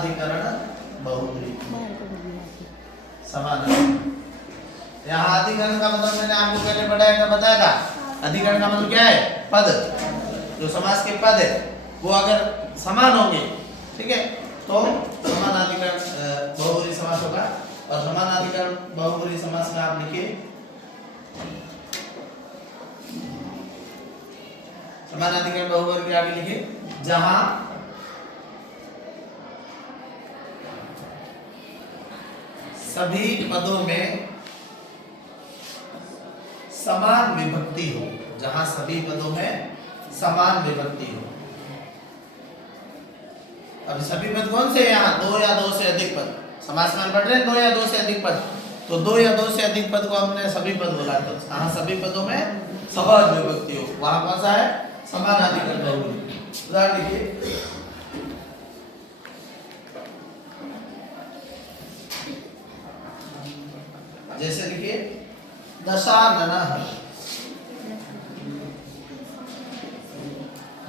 समानाधिकरण बहुब्री। समान यहाँ अधिकरण का मतलब मैंने आपको पहले बताया था। अधिकरण का मतलब क्या है? पद। जो समास के पद है वो अगर समान होंगे, ठीक है, तो समानाधिकरण बहुब्री समास होगा। और समानाधिकरण बहुब्री समास में आप लिखिए समानाधिकरण बहुब्री के आगे लिखिए जहां सभी पदों में समान विभक्ति हो। जहां सभी पदों में समान विभक्ति हो। अब सभी पद कौन से हैं? यहाँ दो या दो से अधिक पद। समास में पढ़ रहे हैं दो या दो से अधिक पद, तो दो या दो से अधिक पद को हमने सभी पद बोला। तो जहां सभी पदों में समान विभक्ति हो वहां कौन सा है? समानाधिकरण बहुब्री। उदाहरण लिखिए जैसे लिखिए दशाननः।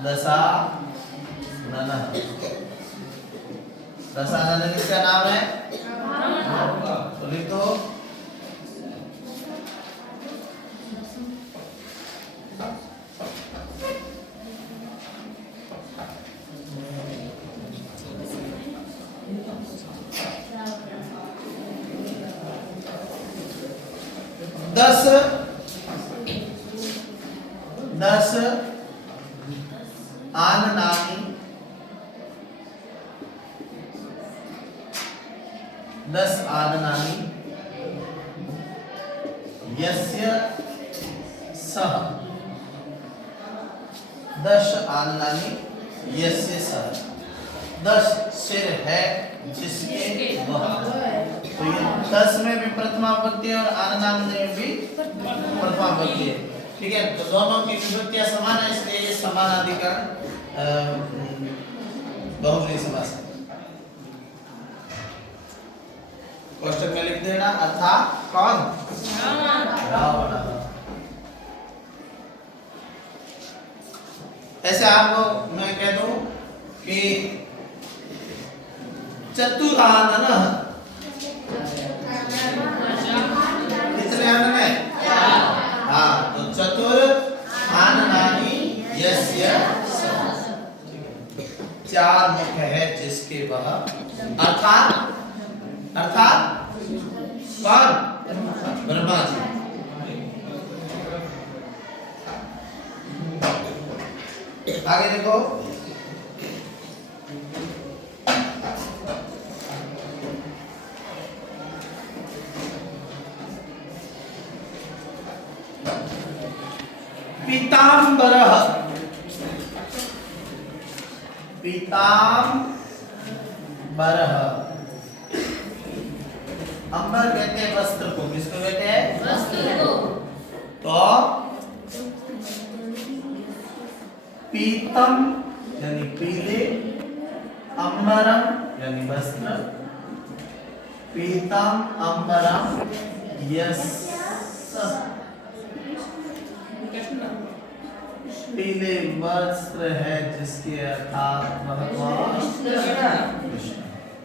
दशाननः, दशानन किसका नाम है? तो लिख दो दस आननानि, 10 आननानि यस्य सः। 10 आननानि यस्य सः। 10 सिर है जिसके वह। तो ये 10 में भी प्रथमा विभक्ति है और आननाम में भी प्रथमा विभक्ति है, ठीक है। तो दोनों की विभक्तियां समान है, इसलिए ये समानाधिकरण बहुब्री समास है। कोष्टक में लिख देना अर्थात कौन? रावण। ऐसे आपको मैं कह दूं कि चतुराननः। कितने आनन है? हाँ, तो चतुर आननानि यस्य सः। 4 मुख है जिसके वह। अर्थात कौन? ब्रह्मा जी। आगे देखो पीतांबरः। पीतांबरः, अंबर कहते हैं वस्त्र को। किसको कहते हैं? वस्त्र को। तो पीतम यानी पीले, अंबरम यानी वस्त्र। पीतम अंबरम यस्य, पीले वस्त्र है जिसके अर्थात भगवान कृष्ण।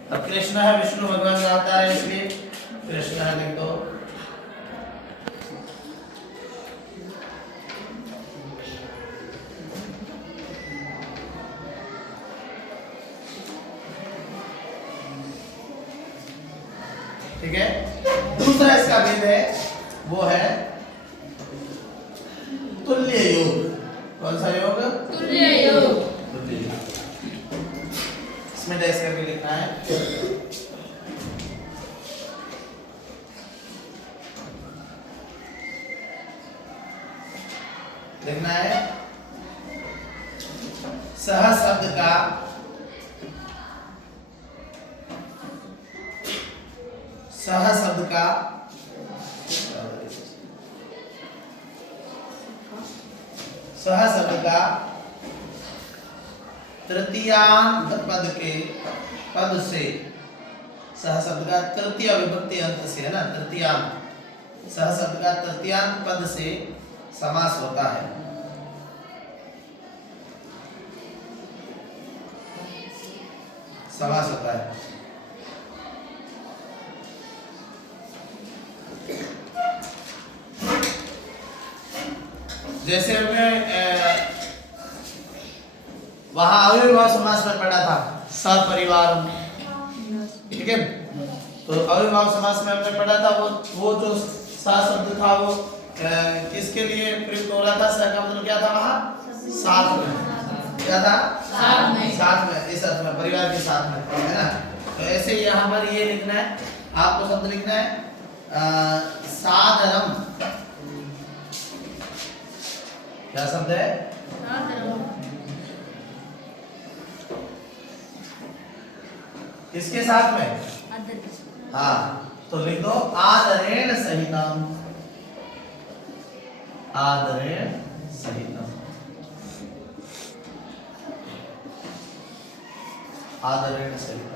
अब कृष्ण है, विष्णु भगवान का अवतार है, इसलिए कृष्ण है लिख दो। ठीक है। दूसरा इसका भेद है, वो है तुल्य योग। कौन सा योग? तुल्य योग। तुल्य योग इसमें डैश करके लिखना है। लिखना है सह शब्द का सह शब्द का तृतीयांत पद से, सह शब्द का तृतीय विभक्ति अंत से, है ना, तृतीयांत। सह शब्द का तृतीयांत पद से समास होता है। समास होता है। जैसे हमने वहां अविर्भाव समास में पढ़ा था, सपरिवार, ठीक है। तो अविर्भाव समास में हमने पढ़ा था वो जो सा शब्द था वो किसके लिए प्रयुक्त हो रहा था? स का मतलब क्या था वहां? साथ में। क्या था? साथ में, इस अर्थ में, परिवार के साथ में, है ना। तो ऐसे यहाँ पर ये लिखना है, आपको शब्द लिखना है सादरम। क्या शब्द है? किसके साथ में? हाँ, तो लिख दो आदरेण सहितम। आदरेण सहितम। आदरेण सहितम।